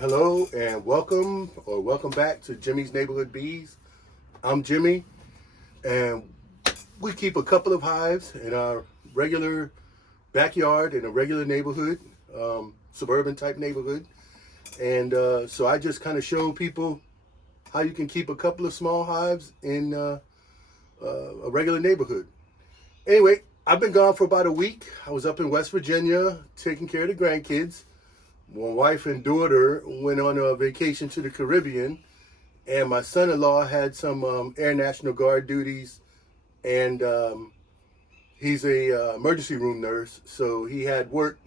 Hello and welcome back to Jimmy's Neighborhood Bees. I'm Jimmy, and we keep a couple of hives in our regular backyard in a regular neighborhood, suburban type neighborhood. And so I just kind of show people how you can keep a couple of small hives in a regular neighborhood. Anyway, I've been gone for about a week. I was up in West Virginia taking care of the grandkids. My wife and daughter went on a vacation to the Caribbean, and my son-in-law had some Air National Guard duties, and he's a emergency room nurse, so he had work,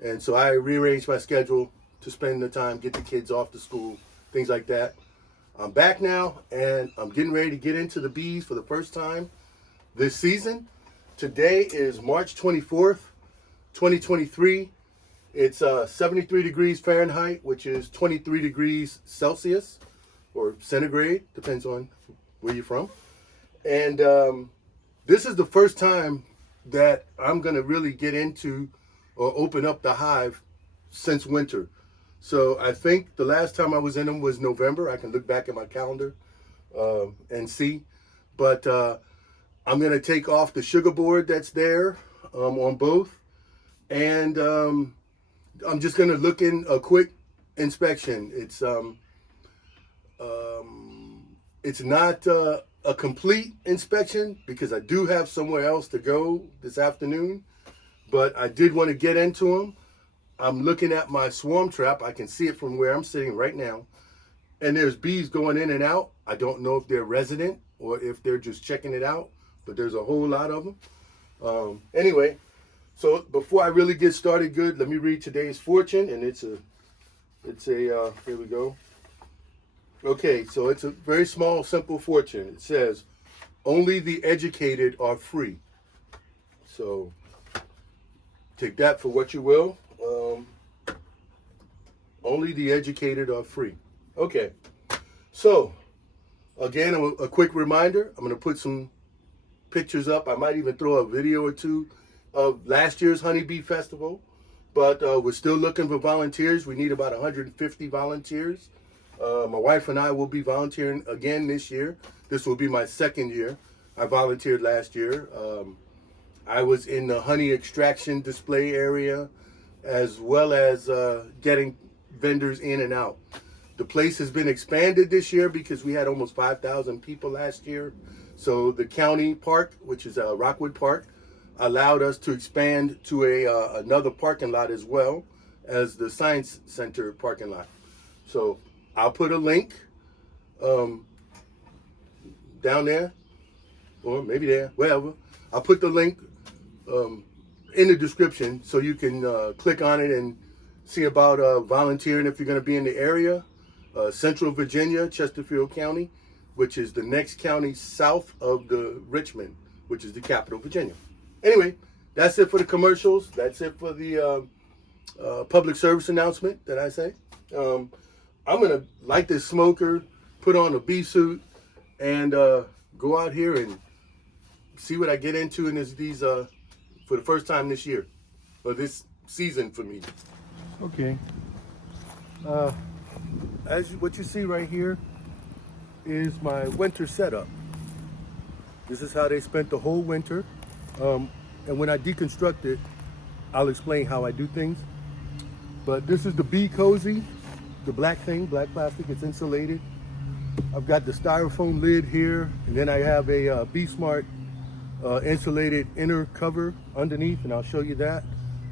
and so I rearranged my schedule to spend the time, get the kids off to school, things like that. I'm back now, and I'm getting ready to get into the bees for the first time this season. Today is March 24th, 2023. It's 73 degrees Fahrenheit, which is 23 degrees Celsius or centigrade, depends on where you're from. And this is the first time that I'm going to really get into or open up the hive since winter. So I think the last time I was in them was November. I can look back at my calendar and see. But I'm going to take off the sugar board that's there on both. And I'm just going to look in a quick inspection. It's not a complete inspection because I do have somewhere else to go this afternoon, but I did want to get into them. I'm looking at my swarm trap. I can see it from where I'm sitting right now, and there's bees going in and out. I don't know if they're resident or if they're just checking it out, but there's a whole lot of them. Anyway, so before I really get started good, let me read today's fortune, and it's a here we go. Okay, so it's a very small, simple fortune. It says, only the educated are free. So take that for what you will. Only the educated are free. Okay, so again, a quick reminder, I'm going to put some pictures up. I might even throw a video or two of last year's Honeybee Festival, but we're still looking for volunteers. We need about 150 volunteers. My wife and I will be volunteering again this year. This will be my second year. I volunteered last year. I was in the honey extraction display area, as well as getting vendors in and out. The place has been expanded this year because we had almost 5,000 people last year. So the county park, which is Rockwood Park, allowed us to expand to another parking lot as well as the Science Center parking lot. So I'll put a link down there, or maybe there, wherever. I'll put the link in the description so you can click on it and see about volunteering if you're going to be in the area. Central Virginia, Chesterfield County, which is the next county south of the Richmond, which is the capital, Virginia. Anyway, that's it for the commercials. That's it for the public service announcement that I say. I'm going to light this smoker, put on a bee suit, and go out here and see what I get into in these for the first time this year, or this season for me. Okay. What you see right here is my winter setup. This is how they spent the whole winter. And when I deconstruct it, I'll explain how I do things. But this is the bee cozy, the black thing, black plastic. It's insulated. I've got the styrofoam lid here, and then I have a Bee Smart insulated inner cover underneath, and I'll show you that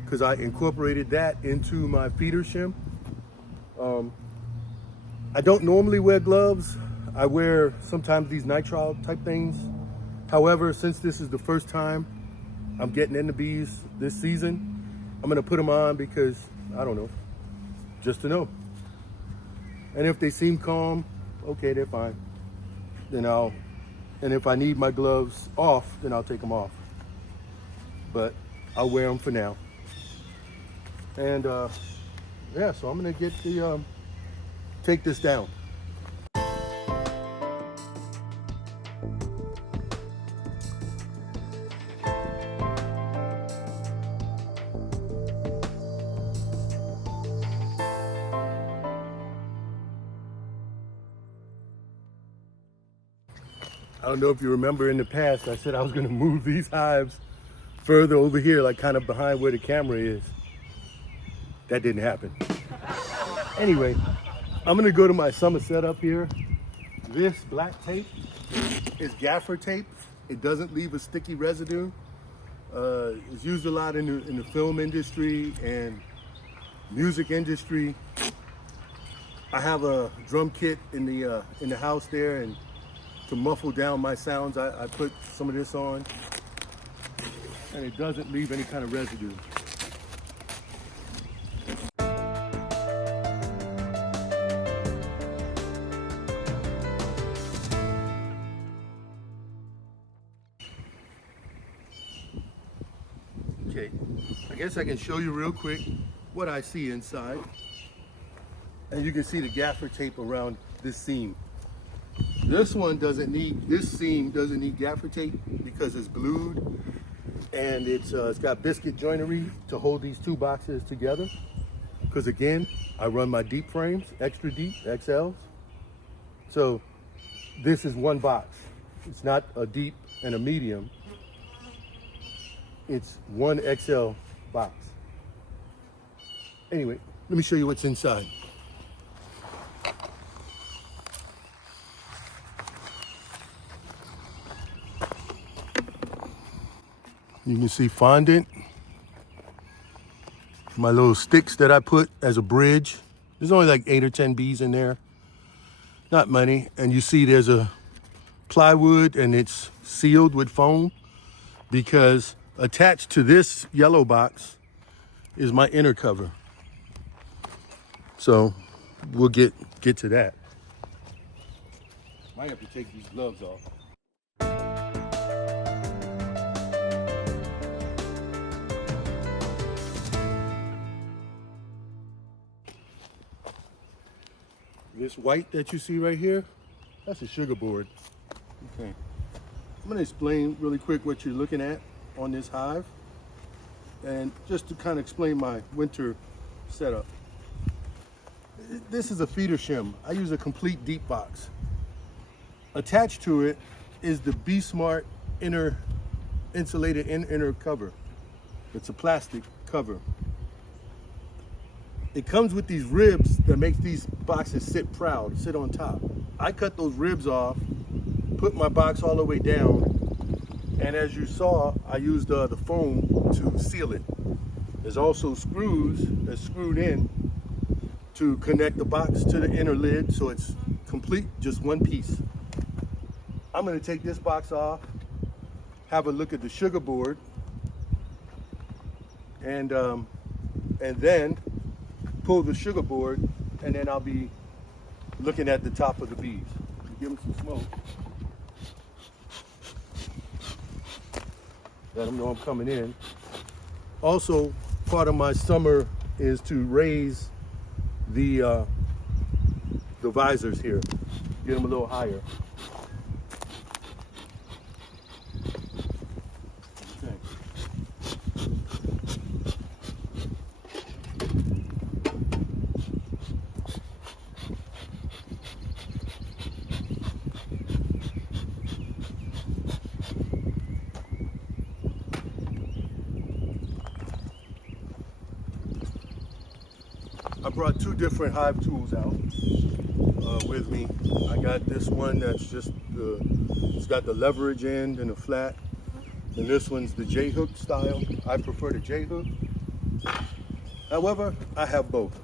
because I incorporated that into my feeder shim. I don't normally wear gloves. I wear sometimes these nitrile type things. However, since this is the first time I'm getting into bees this season, I'm gonna put them on because, I don't know, just to know. And if they seem calm, okay, they're fine. And if I need my gloves off, then I'll take them off. But I'll wear them for now. And yeah, so I'm gonna get take this down. I don't know if you remember in the past, I said I was gonna move these hives further over here, like kind of behind where the camera is. That didn't happen. Anyway, I'm gonna go to my summer setup here. This black tape is gaffer tape. It doesn't leave a sticky residue. It's used a lot in the film industry and music industry. I have a drum kit in the house there, and to muffle down my sounds, I put some of this on, and it doesn't leave any kind of residue. Okay, I guess I can show you real quick what I see inside. And you can see the gaffer tape around this seam. This seam doesn't need gaffer tape because it's glued, and it's got biscuit joinery to hold these two boxes together. Because again, I run my deep frames, extra deep, XLs. So this is one box. It's not a deep and a medium. It's one XL box. Anyway, let me show you what's inside. You can see fondant, my little sticks that I put as a bridge. There's only like 8 or 10 bees in there, not many. And you see there's a plywood and it's sealed with foam because attached to this yellow box is my inner cover. So we'll get to that. Might have to take these gloves off. This white that you see right here, that's a sugar board. Okay. I'm gonna explain really quick what you're looking at on this hive, and just to kind of explain my winter setup. This is a feeder shim. I use a complete deep box. Attached to it is the Be Smart inner insulated inner cover. It's a plastic cover. It comes with these ribs that makes these boxes sit proud, sit on top. I cut those ribs off, put my box all the way down, and as you saw, I used the foam to seal it. There's also screws that's screwed in to connect the box to the inner lid, so it's complete, just one piece. I'm gonna take this box off, have a look at the sugar board, and then pull the sugar board, and then I'll be looking at the top of the bees. Give them some smoke. Let them know I'm coming in. Also, part of my summer is to raise the visors here, get them a little higher. I brought 2 different hive tools out with me. I got this one that's just it's got the leverage end and a flat, and this one's the J-hook style. I prefer the J-hook. However, I have both.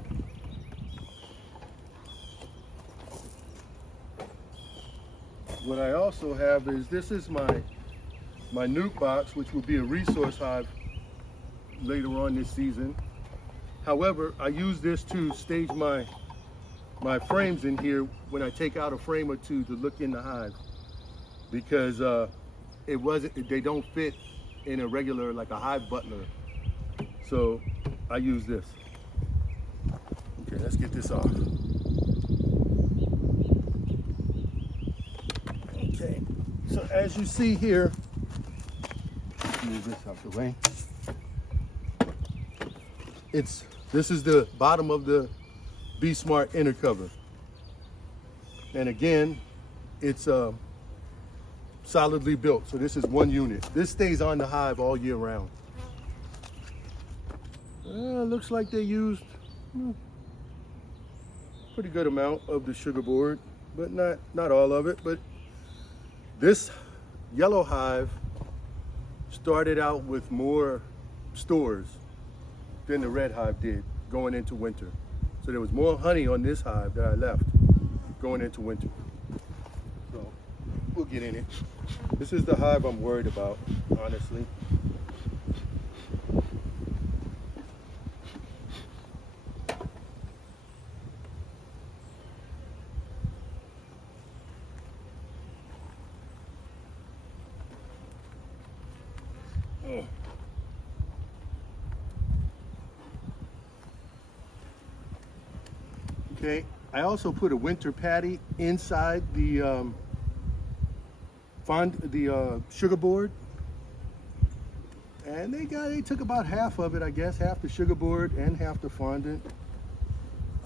What I also have is, this is my nuke box, which will be a resource hive later on this season. However, I use this to stage my frames in here when I take out a frame or two to look in the hive, because they don't fit in a regular, like a hive butler. So I use this. Okay, let's get this off. Okay, so as you see here, move this out the way. This is the bottom of the Be Smart inner cover. And again, it's solidly built. So this is one unit. This stays on the hive all year round. Looks like they used pretty good amount of the sugar board, but not all of it. But this yellow hive started out with more stores than the red hive did going into winter. So there was more honey on this hive that I left going into winter. So we'll get in it. This is the hive I'm worried about, honestly. Okay, I also put a winter patty inside the sugar board, and they took about half of it, I guess, half the sugar board and half the fondant.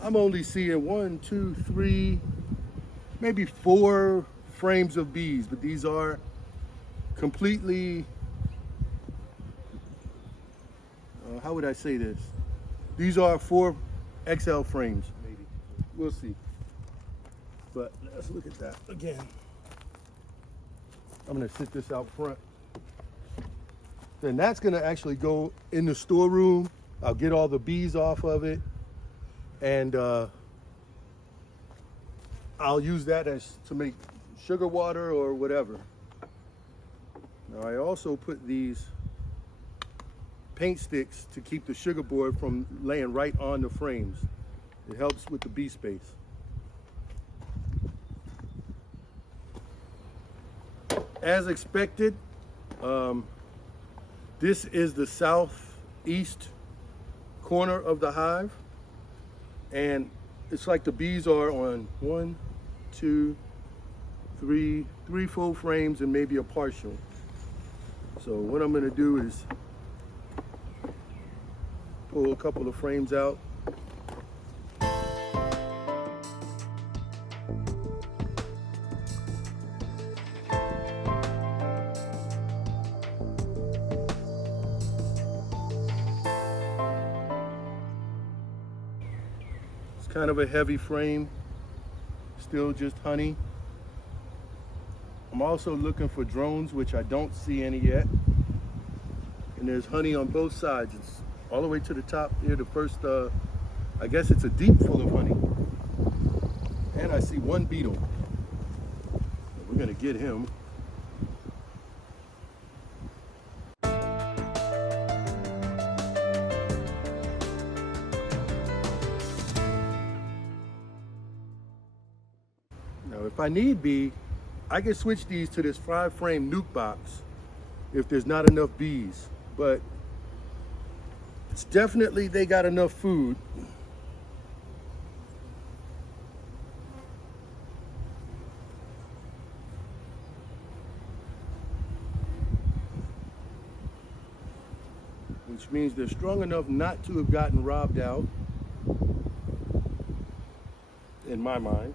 I'm only seeing 1, 2, 3, maybe 4 frames of bees, but these are completely, how would I say this? These are 4 XL frames, maybe. We'll see. But let's look at that again. I'm gonna sit this out front. Then that's gonna actually go in the storeroom. I'll get all the bees off of it, and I'll use that to make sugar water or whatever. Now I also put these paint sticks to keep the sugar board from laying right on the frames. It helps with the bee space. As expected, this is the southeast corner of the hive, and it's like the bees are on 1, 2, 3 full frames and maybe a partial. So what I'm going to do is pull a couple of frames out. It's kind of a heavy frame, still just honey. I'm also looking for drones, which I don't see any yet. And there's honey on both sides. It's all the way to the top here, the first, I guess it's a deep full of honey. And I see one beetle. We're gonna get him. Now, if I need be, I can switch these to this 5-frame nuke box if there's not enough bees, but it's definitely, they got enough food. Which means they're strong enough not to have gotten robbed out, in my mind.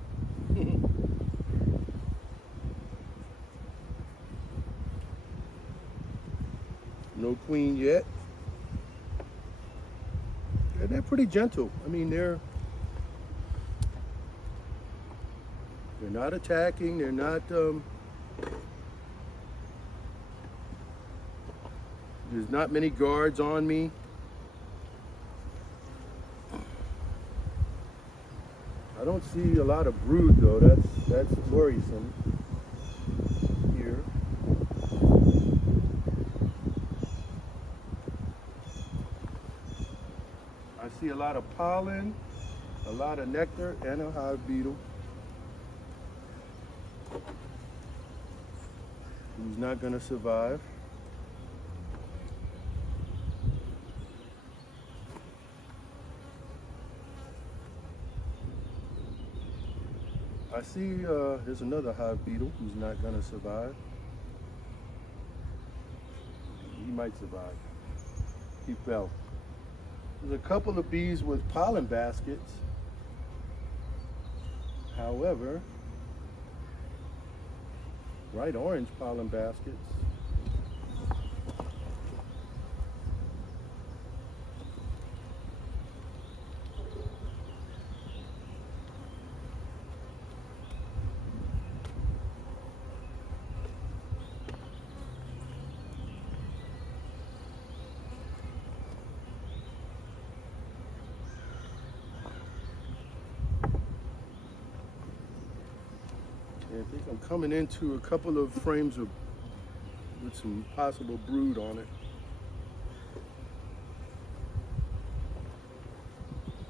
No queen yet. Yeah, they're pretty gentle. I mean, they're not attacking. They're not. There's not many guards on me. I don't see a lot of brood though. That's worrisome. Here. I see a lot of pollen, a lot of nectar, and a hive beetle who's not going to survive. I see there's another hive beetle who's not going to survive. He might survive. He fell. There's a couple of bees with pollen baskets. However, bright orange pollen baskets. I think I'm coming into a couple of frames with some possible brood on it.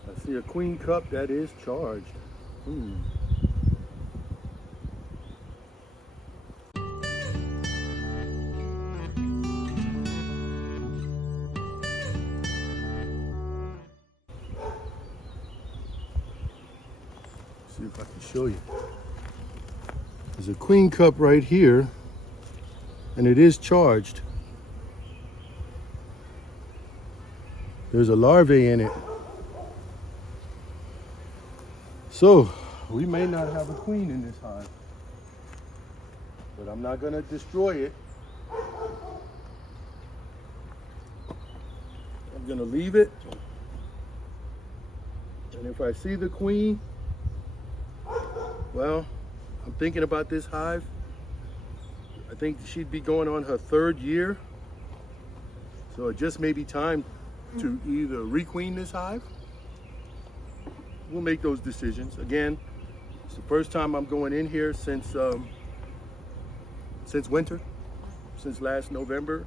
I see a queen cup that is charged. See if I can show you. There's a queen cup right here, and it is charged. There's a larvae in it. So, we may not have a queen in this hive, but I'm not going to destroy it. I'm going to leave it, and if I see the queen, well, I'm thinking about this hive. I think she'd be going on her 3rd year. So it just may be time to either requeen this hive. We'll make those decisions. Again, it's the first time I'm going in here since winter, since last November.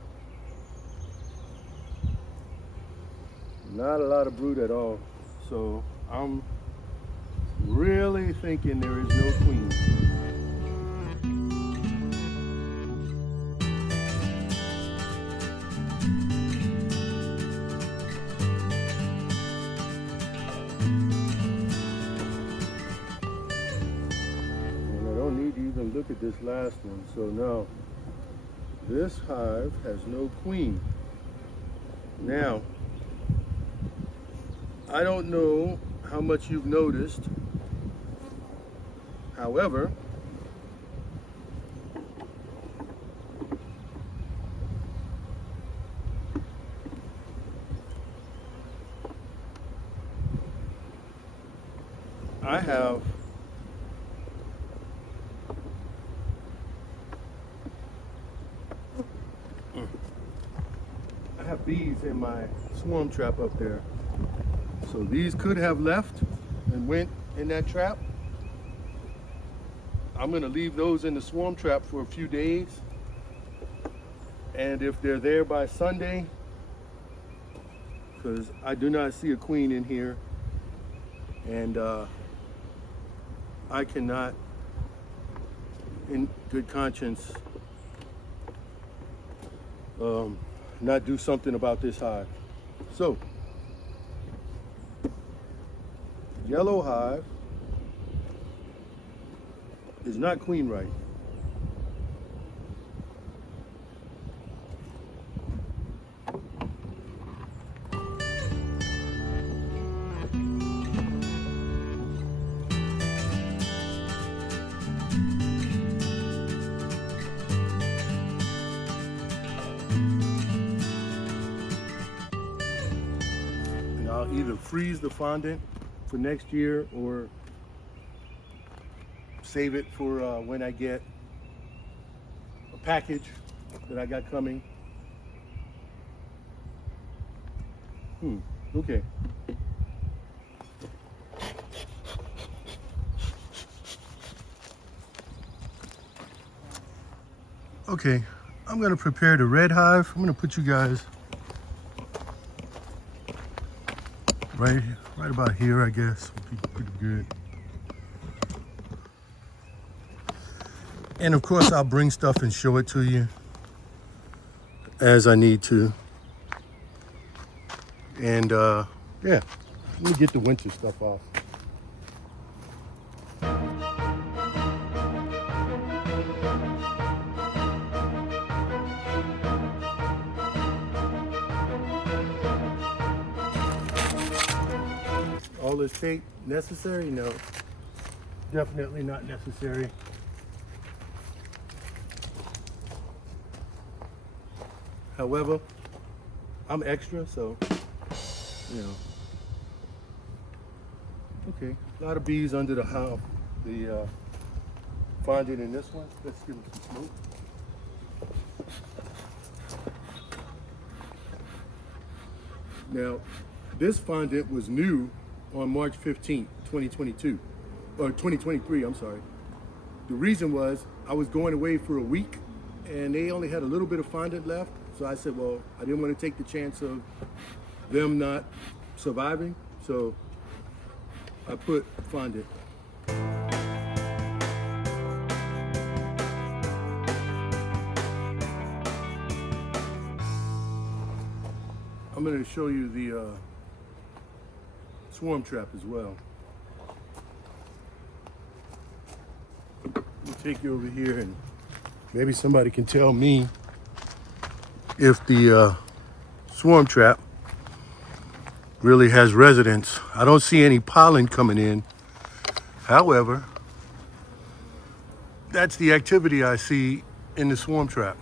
Not a lot of brood at all. So I'm really thinking there is no queen. And I don't need to even look at this last one. So no, this hive has no queen. Now, I don't know how much you've noticed. However, I have bees in my swarm trap up there. So these could have left and went in that trap. I'm going to leave those in the swarm trap for a few days. And if they're there by Sunday, because I do not see a queen in here, and I cannot, in good conscience, not do something about this hive. So, yellow hive is not queen right. And I'll either freeze the fondant for next year or save it for when I get a package that I got coming. Okay. Okay, I'm gonna prepare the red hive. I'm gonna put you guys right about here, I guess. Would be pretty good. And of course, I'll bring stuff and show it to you as I need to. And yeah, let me get the winter stuff off. All this tape necessary? No, definitely not necessary. However, I'm extra, so, you know. Okay, a lot of bees under the fondant in this one. Let's give them some smoke. Now, this fondant was new on March 15th, 2022, or 2023, I'm sorry. The reason was I was going away for a week and they only had a little bit of fondant left. So I said, well, I didn't want to take the chance of them not surviving. So I put fondant. I'm going to show you the swarm trap as well. Let me take you over here and maybe somebody can tell me if the swarm trap really has residents. I don't see any pollen coming in. However, that's the activity I see in the swarm trap.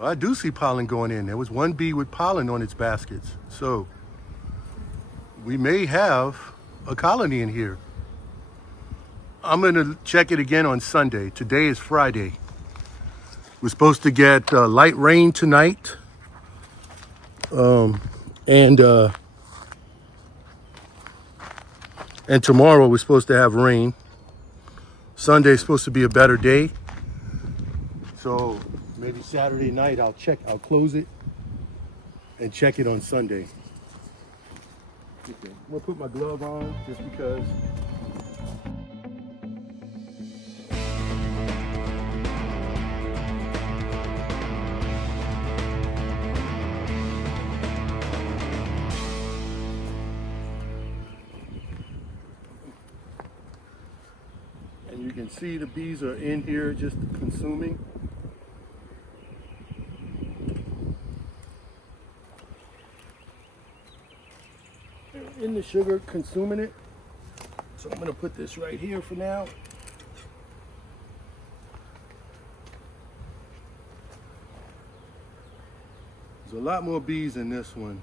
I do see pollen going in. There was one bee with pollen on its baskets. So we may have a colony in here. I'm gonna check it again on Sunday. Today is Friday. We're supposed to get light rain tonight. And tomorrow we're supposed to have rain. Sunday's supposed to be a better day. So maybe Saturday night I'll close it and check it on Sunday. Okay. I'm gonna put my glove on just because. And you can see the bees are in here just consuming. In the sugar, consuming it. So I'm gonna put this right here for now. There's a lot more bees in this one.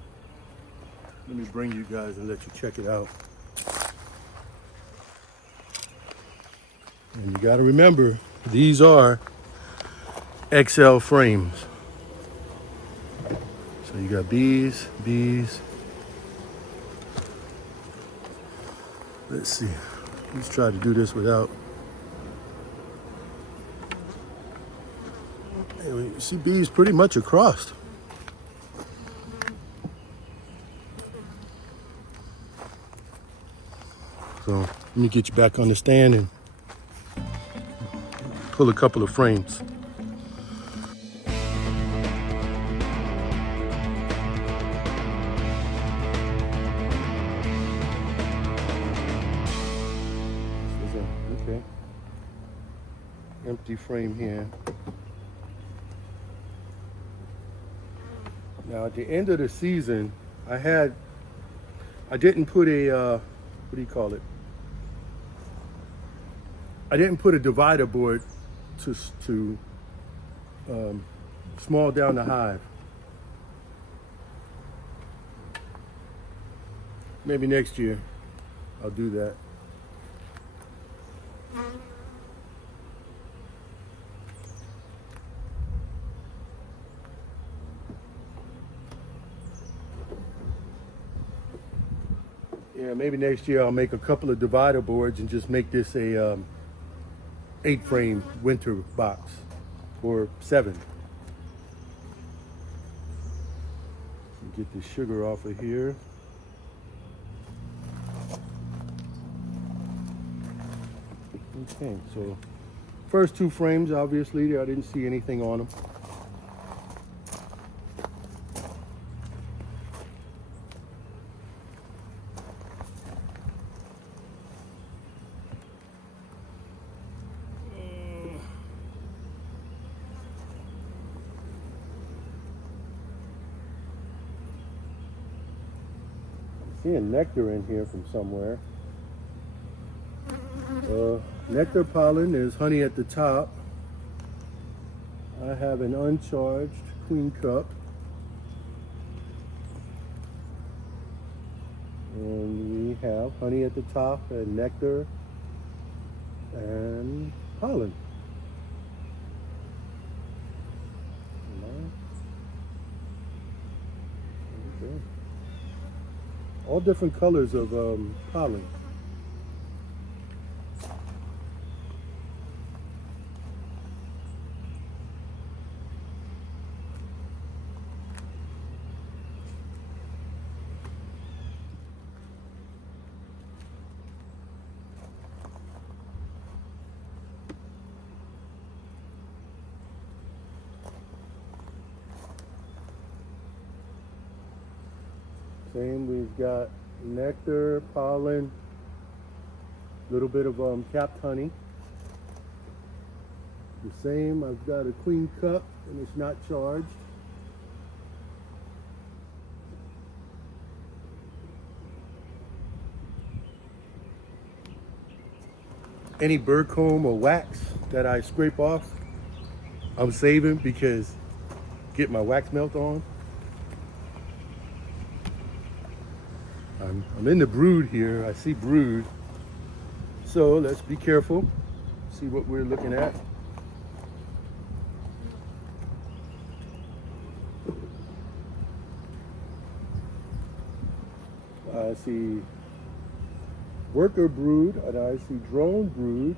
Let me bring you guys and let you check it out. And you gotta remember, these are XL frames. So you got bees, bees. Let's see, let's try to do this without. Anyway, you see bees pretty much across. So let me get you back on the stand and pull a couple of frames. Okay. Empty frame here. Now at the end of the season, I didn't put a, what do you call it? I didn't put a divider board to small down the hive. Maybe next year I'll do that. Yeah, maybe next year I'll make a couple of divider boards and just make this a 8-frame winter box or 7. Get the sugar off of here. Okay, so first 2 frames, obviously, I didn't see anything on them. I'm seeing nectar in here from somewhere. Nectar pollen, there's honey at the top. I have an uncharged queen cup. And we have honey at the top and nectar and pollen. Okay. All different colors of pollen. Same, we've got nectar, pollen, a little bit of capped honey. The same, I've got a queen cup and it's not charged. Any bird comb or wax that I scrape off, I'm saving because get my wax melt on. I'm in the brood here. I see brood. So let's be careful. See what we're looking at. I see worker brood and I see drone brood.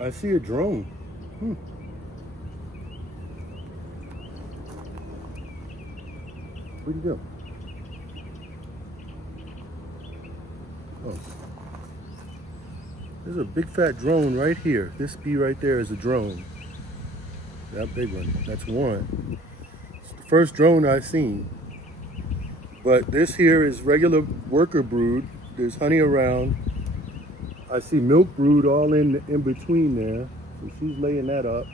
I see a drone. Where'd he go? Oh. There's a big fat drone right here. This bee right there is a drone. That big one. That's one. It's the first drone I've seen. But this here is regular worker brood. There's honey around. I see milk brood all in between there. So she's laying that up.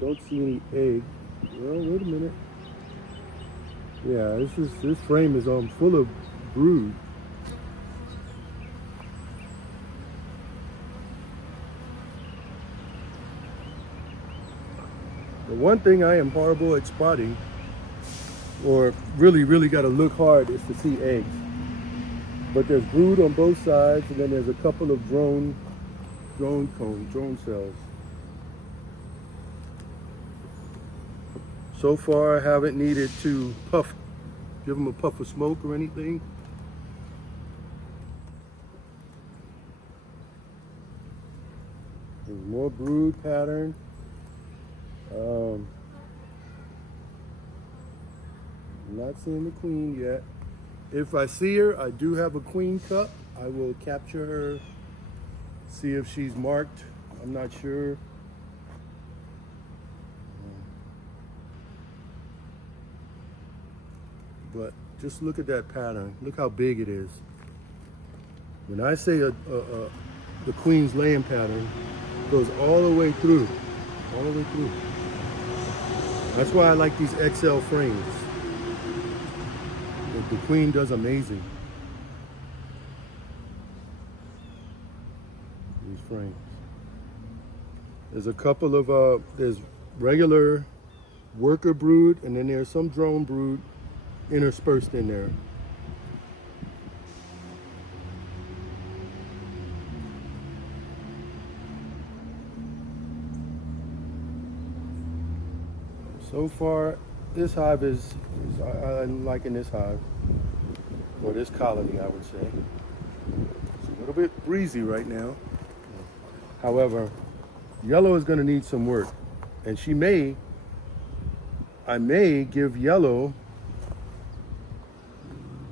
Don't see any egg. Well, wait a minute. Yeah, this frame is full of brood. The one thing I am horrible at spotting, or really got to look hard, is to see eggs. But there's brood on both sides, and then there's a couple of drone cells. So far, I haven't needed to give them a puff of smoke or anything. There's more brood pattern. I'm not seeing the queen yet. If I see her, I do have a queen cup. I will capture her, see if she's marked. I'm not sure. But just look at that pattern. Look how big it is. When I say the queen's laying pattern, it goes all the way through. All the way through. That's why I like these XL frames. The queen does amazing. These frames. There's a couple of, there's regular worker brood, and then there's some drone brood interspersed in there. So far, this hive I'm liking this hive, or this colony, I would say. It's a little bit breezy right now. However, yellow is going to need some work, and I may give yellow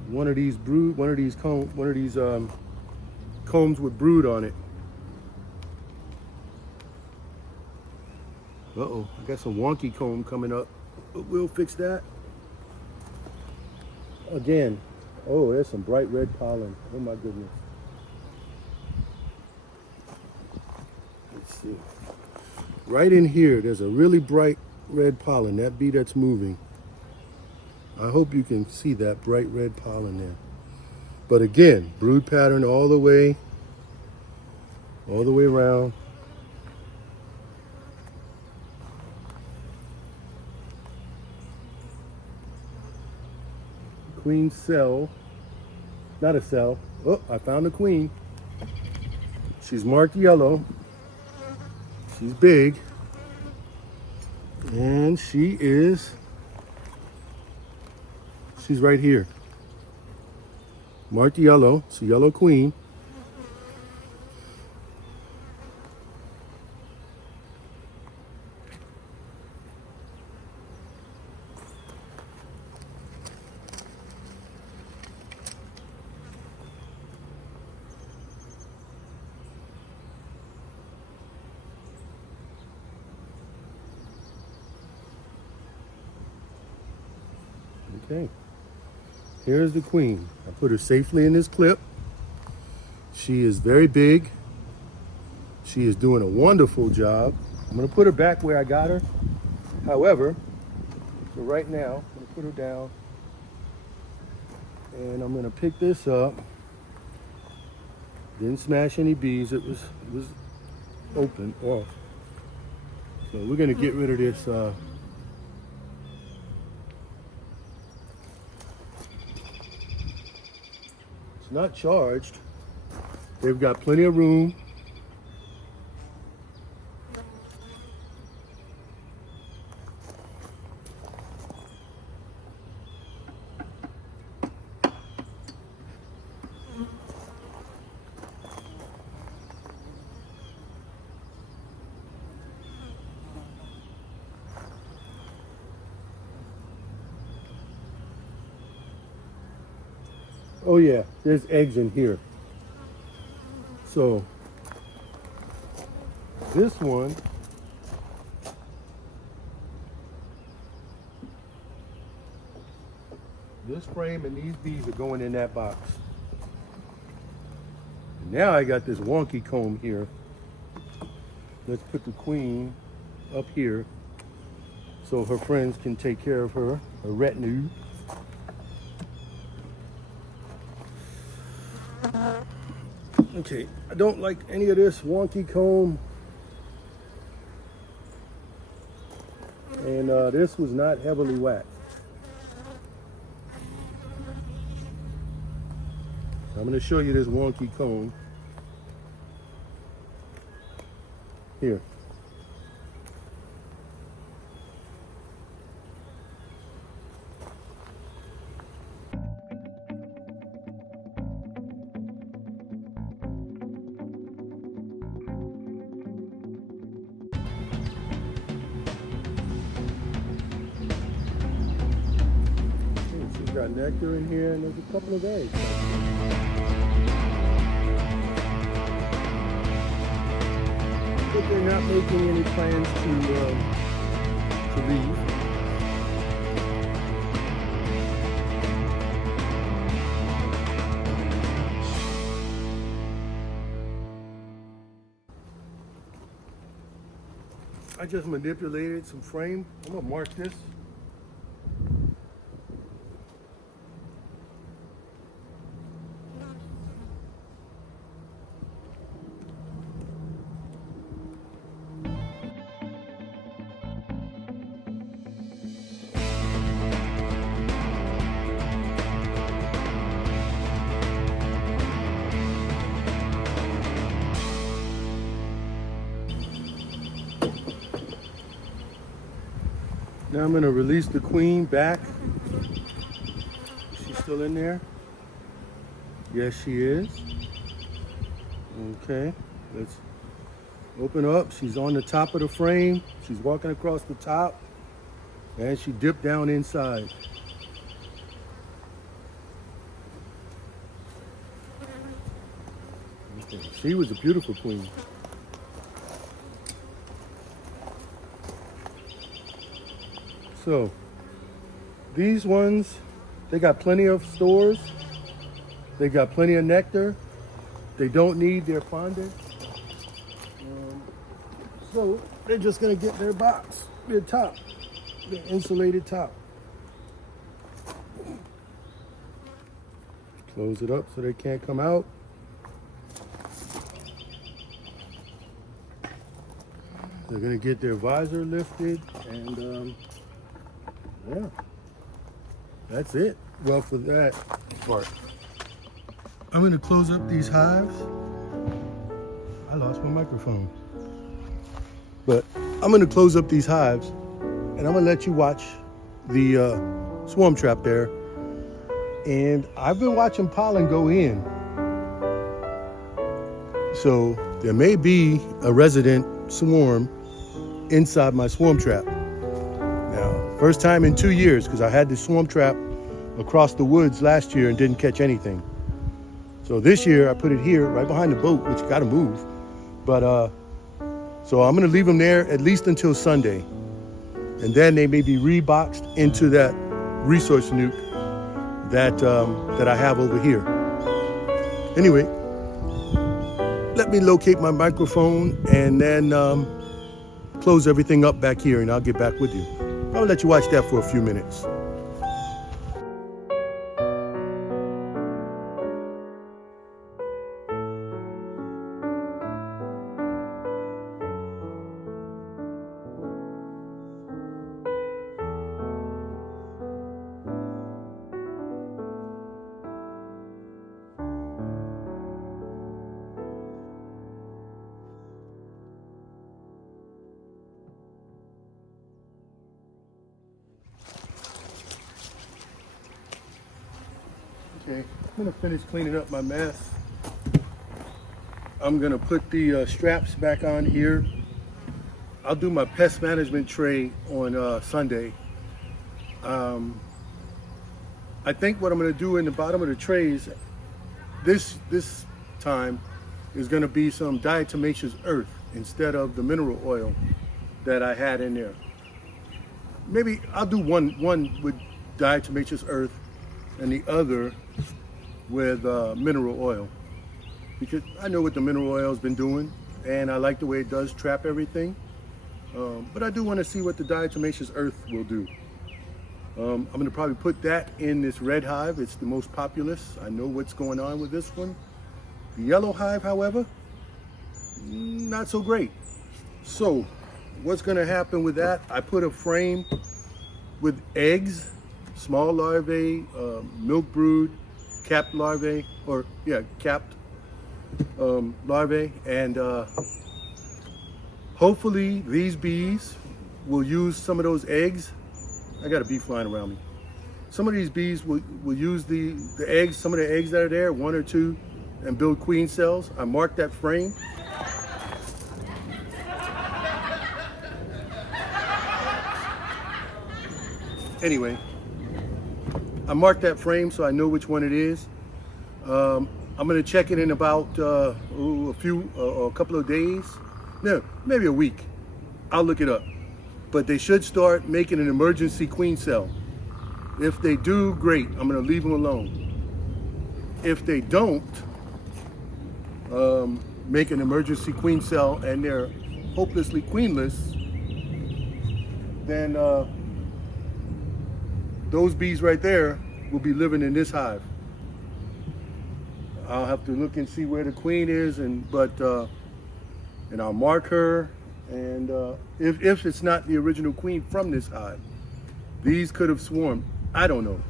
one of these combs with brood on it. Uh-oh, I got some wonky comb coming up. but we'll fix that. Again, oh, there's some bright red pollen. Oh my goodness. Let's see. Right in here, there's a really bright red pollen, that bee that's moving. I hope you can see that bright red pollen there. But again, brood pattern all the way around. Queen cell, not a cell. Oh, I found the queen. She's marked yellow. She's big. And she's right here. Marked yellow, it's a yellow queen. Okay, here's the queen. I put her safely in this clip. She is very big. She is doing a wonderful job. I'm gonna put her back where I got her. However, so right now, I'm gonna put her down and I'm gonna pick this up. Didn't smash any bees, it was open, off. So we're gonna get rid of this it's not charged. They've got plenty of room. Oh yeah, there's eggs in here. So this one, this frame and these bees are going in that box. And now I got this wonky comb here. Let's put the queen up here so her friends can take care of her retinue. Okay, I don't like any of this wonky comb. And this was not heavily waxed. I'm going to show you this wonky comb. Here. She's got nectar in here and there's a couple of eggs. But they're not making any plans to leave. I just manipulated some frame. I'm gonna mark this. Now I'm going to release the queen back. She's still in there? Yes, she is. Okay, let's open up. She's on the top of the frame. She's walking across the top and she dipped down inside. Okay. She was a beautiful queen. So These ones, they got plenty of stores. They got plenty of nectar. They don't need their fondant. So they're just gonna get their box, their top, their insulated top. Close it up so they can't come out. They're gonna get their visor lifted, and yeah, that's it. Well, for that part, I'm gonna close up these hives. I lost my microphone. But I'm gonna close up these hives, and I'm gonna let you watch the swarm trap there. And I've been watching pollen go in. So there may be a resident swarm inside my swarm trap. Now, first time in 2 years, because I had the swarm trap across the woods last year and didn't catch anything. So this year I put it here, right behind the boat, which gotta move. But so I'm gonna leave them there at least until Sunday. And then they may be reboxed into that resource nuke that I have over here. Anyway, let me locate my microphone and then close everything up back here, and I'll get back with you. I'll let you watch that for a few minutes. Okay, I'm gonna finish cleaning up my mess. I'm gonna put the straps back on here. I'll do my pest management tray on Sunday. I think what I'm gonna do in the bottom of the trays this time is gonna be some diatomaceous earth instead of the mineral oil that I had in there. Maybe I'll do one with diatomaceous earth and the other with mineral oil, because I know what the mineral oil has been doing and I like the way it does trap everything, but I do want to see what the diatomaceous earth will do. I'm going to probably put that in this red hive. It's the most populous. I know what's going on with this one. The yellow hive, however, not so great. So what's going to happen with that, I put a frame with eggs, small larvae, milk brood, capped larvae, capped larvae, and hopefully these bees will use some of those eggs. I got a bee flying around me. Some of these bees will use the eggs, some of the eggs that are there, 1 or 2, and build queen cells. I marked that frame. Anyway, I marked that frame so I know which one it is. I'm gonna check it in about a couple of days. No, maybe a week. I'll look it up. But they should start making an emergency queen cell. If they do, great. I'm gonna leave them alone. If they don't make an emergency queen cell and they're hopelessly queenless, then those bees right there will be living in this hive. I'll have to look and see where the queen is, and I'll mark her. And if it's not the original queen from this hive, these could have swarmed. I don't know.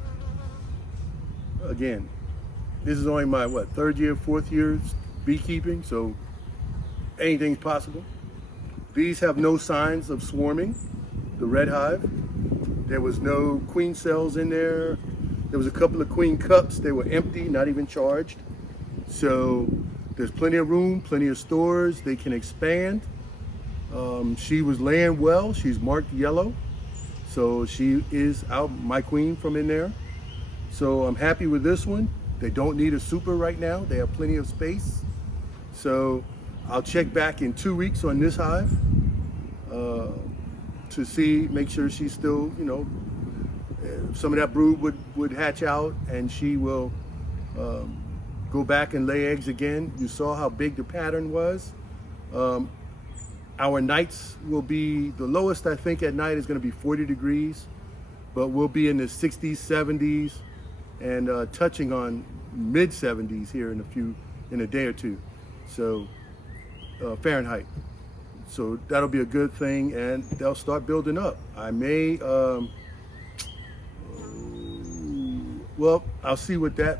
Again, this is only my 3rd year, 4th year beekeeping, so anything's possible. These have no signs of swarming. The red hive, there was no queen cells in there. There was a couple of queen cups. They were empty, not even charged. So there's plenty of room, plenty of stores. They can expand. She was laying well. She's marked yellow. So she is out, my queen from in there. So I'm happy with this one. They don't need a super right now. They have plenty of space. So I'll check back in 2 weeks on this hive to see, make sure she's still, some of that brood would hatch out, and she will go back and lay eggs again. You saw how big the pattern was. Our nights will be, the lowest I think at night is going to be 40 degrees, but we'll be in the 60s, 70s, and touching on mid 70s here in a day or two. So Fahrenheit. So that'll be a good thing, and they'll start building up. I may, well, I'll see what that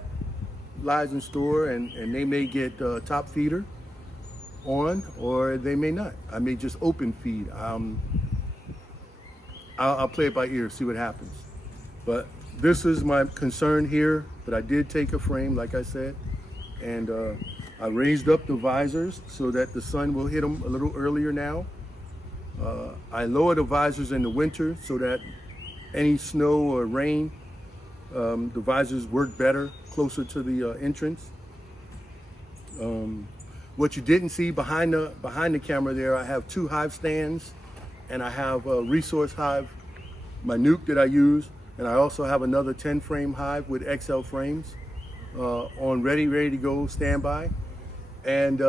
lies in store, and they may get top feeder on, or they may not. I may just open feed. I'll play it by ear, see what happens. But this is my concern here, but I did take a frame, like I said, and I raised up the visors so that the sun will hit them a little earlier now. I lower the visors in the winter so that any snow or rain, the visors work better closer to the entrance. What you didn't see behind the camera there, I have 2 hive stands, and I have a resource hive, my nuke that I use, and I also have another 10 frame hive with XL frames on ready to go, standby. And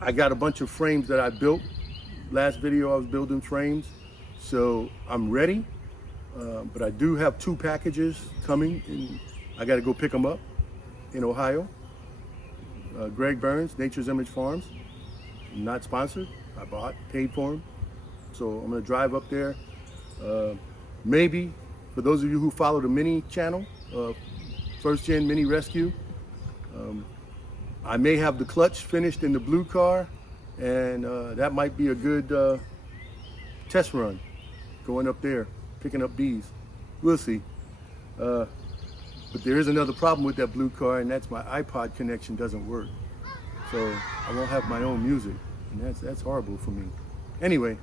I got a bunch of frames that I built. Last video I was building frames, so I'm ready. But I do have 2 packages coming, and I got to go pick them up in Ohio. Greg Burns, Nature's Image Farms. Not sponsored. I paid for them. So I'm gonna drive up there. Maybe, for those of you who follow the mini channel, First Gen Mini Rescue, I may have the clutch finished in the blue car, and that might be a good test run, going up there, picking up bees. We'll see. But there is another problem with that blue car, and that's my iPod connection doesn't work. So I won't have my own music, and that's horrible for me. Anyway,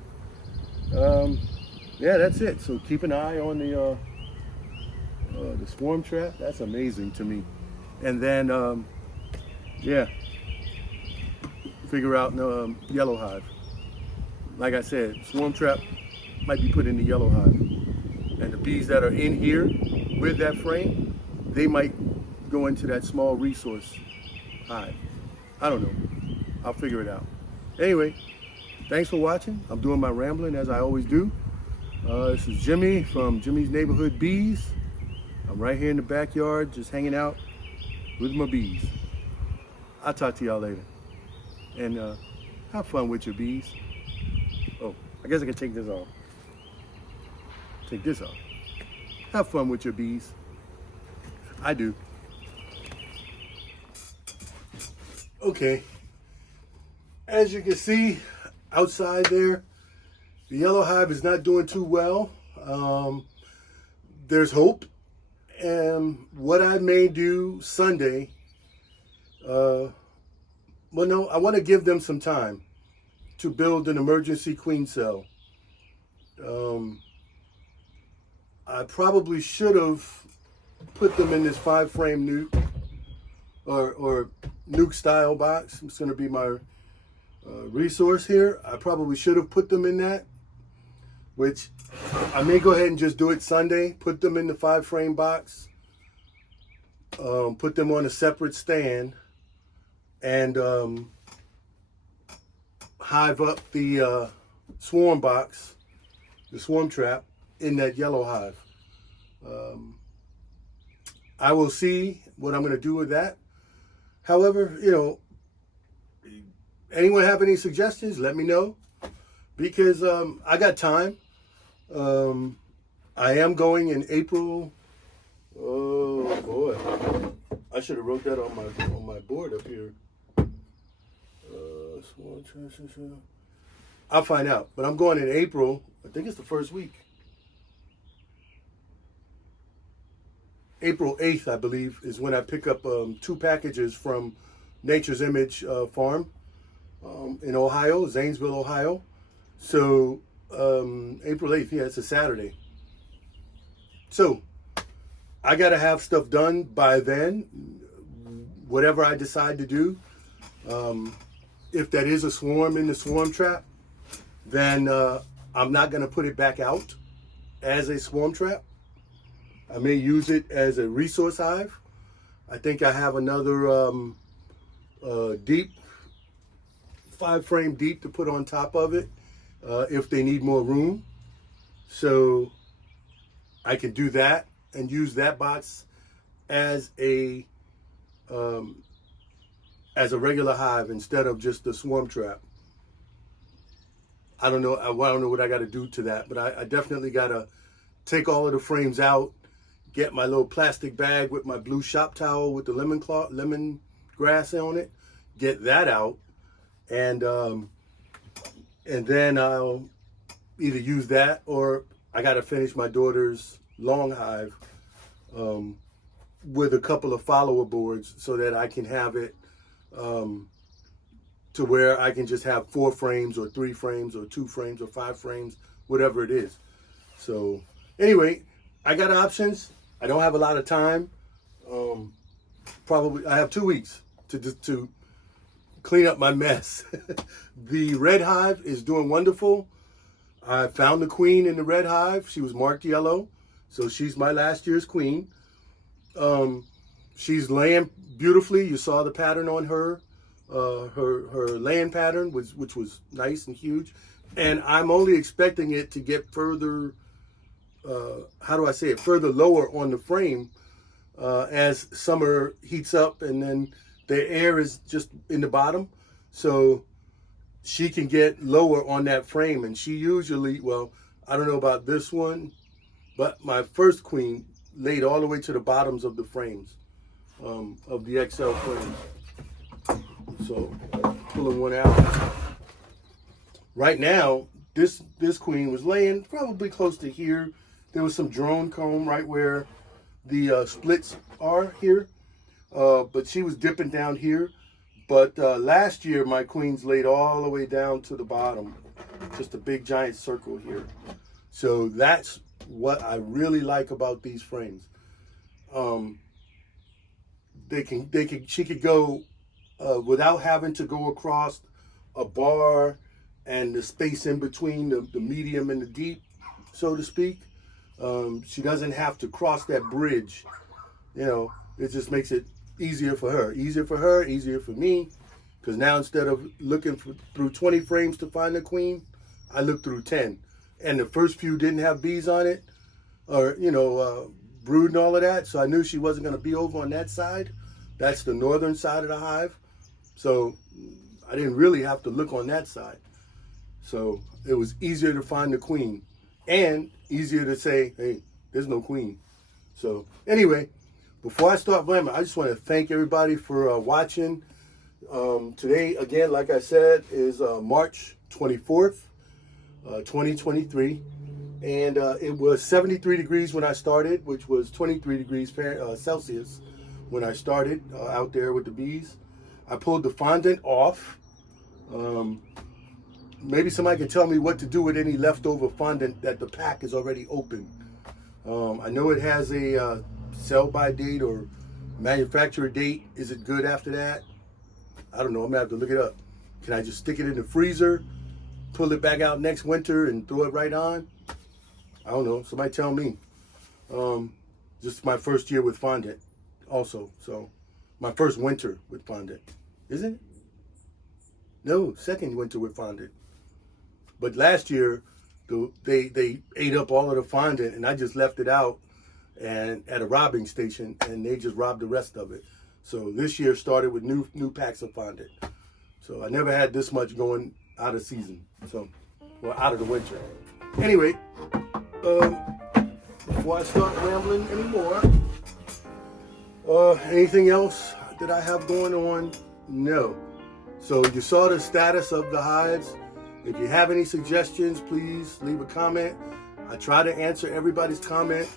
yeah, that's it. So keep an eye on the swarm trap. That's amazing to me. And then, yeah, figure out yellow hive. Like I said, swarm trap might be put in the yellow hive. And the bees that are in here with that frame, they might go into that small resource hive. I don't know. I'll figure it out. Anyway, thanks for watching. I'm doing my rambling as I always do. This is Jimmy from Jimmy's Neighborhood Bees. I'm right here in the backyard just hanging out with my bees. I'll talk to y'all later. And have fun with your bees. Oh, I guess I can take this off. Take this off. Have fun with your bees. I do. Okay. As you can see outside there, the yellow hive is not doing too well. There's hope. And what I may do Sunday, well, no, I want to give them some time to build an emergency queen cell. I probably should have put them in this 5 frame nuke or nuke style box. It's going to be my resource here. I probably should have put them in that, which I may go ahead and just do it Sunday. Put them in the 5 frame box, put them on a separate stand, and hive up the swarm box, the swarm trap, in that yellow hive. I will see what I'm going to do with that. However, you know, anyone have any suggestions, let me know, because I got time. I am going in April. Oh boy, I should have wrote that on my board up here. I'll find out, but I'm going in April. I think it's the first week. April 8th, I believe, is when I pick up 2 packages from Nature's Image Farm in Ohio, Zanesville, Ohio. So April 8th, yeah, it's a Saturday. So I got to have stuff done by then, whatever I decide to do. If that is a swarm in the swarm trap, then I'm not going to put it back out as a swarm trap. I may use it as a resource hive. I think I have another deep, 5-frame deep to put on top of it if they need more room. So I can do that and use that box as a regular hive instead of just the swarm trap. I don't know what I got to do to that, but I definitely got to take all of the frames out, get my little plastic bag with my blue shop towel with the lemon grass on it, get that out, and then I'll either use that or I got to finish my daughter's long hive with a couple of follower boards so that I can have it to where I can just have 4 frames or 3 frames or 2 frames or 5 frames, whatever it is. So anyway, I got options. I don't have a lot of time. Probably I have 2 weeks to clean up my mess. The red hive is doing wonderful. I found the queen in the red hive. She was marked yellow, so she's my last year's queen. She's laying beautifully. You saw the pattern on her. Her laying pattern which was nice and huge, and I'm only expecting it to get further. How do I say it? Further lower on the frame as summer heats up, and then the air is just in the bottom, so she can get lower on that frame. And she usually, well, I don't know about this one, but my first queen laid all the way to the bottoms of the frames of the XL frames. So pulling one out. Right now, this queen was laying probably close to here. There was some drone comb right where the splits are here, but she was dipping down here. But last year, my queens laid all the way down to the bottom, just a big giant circle here. So that's what I really like about these frames. She could go without having to go across a bar and the space in between the medium and the deep, so to speak. She doesn't have to cross that bridge. You know, it just makes it easier for her. Easier for her, easier for me. Because now instead of looking through 20 frames to find the queen, I look through 10. And the first few didn't have bees on it, or, brood and all of that. So I knew she wasn't going to be over on that side. That's the northern side of the hive. So I didn't really have to look on that side. So it was easier to find the queen and easier to say, hey, there's no queen. So anyway, before I start blamming, I just want to thank everybody for watching. Today, again, like I said, is March 24th, 2023. And it was 73 degrees when I started, which was 23 degrees Celsius when I started out there with the bees. I pulled the fondant off. Maybe somebody can tell me what to do with any leftover fondant that the pack is already open. I know it has a sell-by date or manufacturer date. Is it good after that? I don't know. I'm going to have to look it up. Can I just stick it in the freezer, pull it back out next winter, and throw it right on? I don't know. Somebody tell me. Just my first year with fondant also. So my first winter with fondant. Isn't it? No, second winter with fondant. But last year, they ate up all of the fondant, and I just left it out and at a robbing station, and they just robbed the rest of it. So this year started with new packs of fondant. So I never had this much going out of season, or out of the winter. Anyway, before I start rambling anymore, anything else that I have going on? No. So you saw the status of the hives. If you have any suggestions, please leave a comment. I try to answer everybody's comment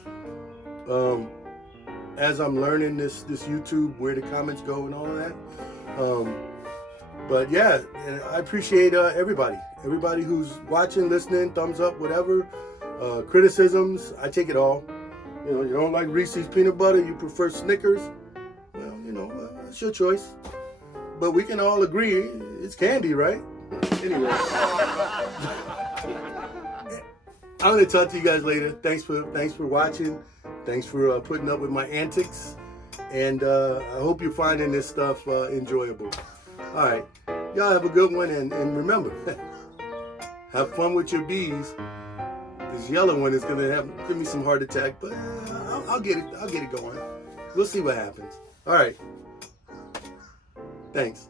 as I'm learning this YouTube, where the comments go and all of that. But yeah, I appreciate everybody who's watching, listening, thumbs up, whatever. Criticisms, I take it all. You don't like Reese's peanut butter, you prefer Snickers. Well, it's your choice. But we can all agree it's candy, right? Anyway. I'm gonna talk to you guys later. Thanks for watching. Thanks for putting up with my antics, and I hope you're finding this stuff enjoyable. All right, y'all have a good one, and remember, have fun with your bees. This yellow one is gonna give me some heart attack, but I'll get it going. We'll see what happens. All right. Thanks.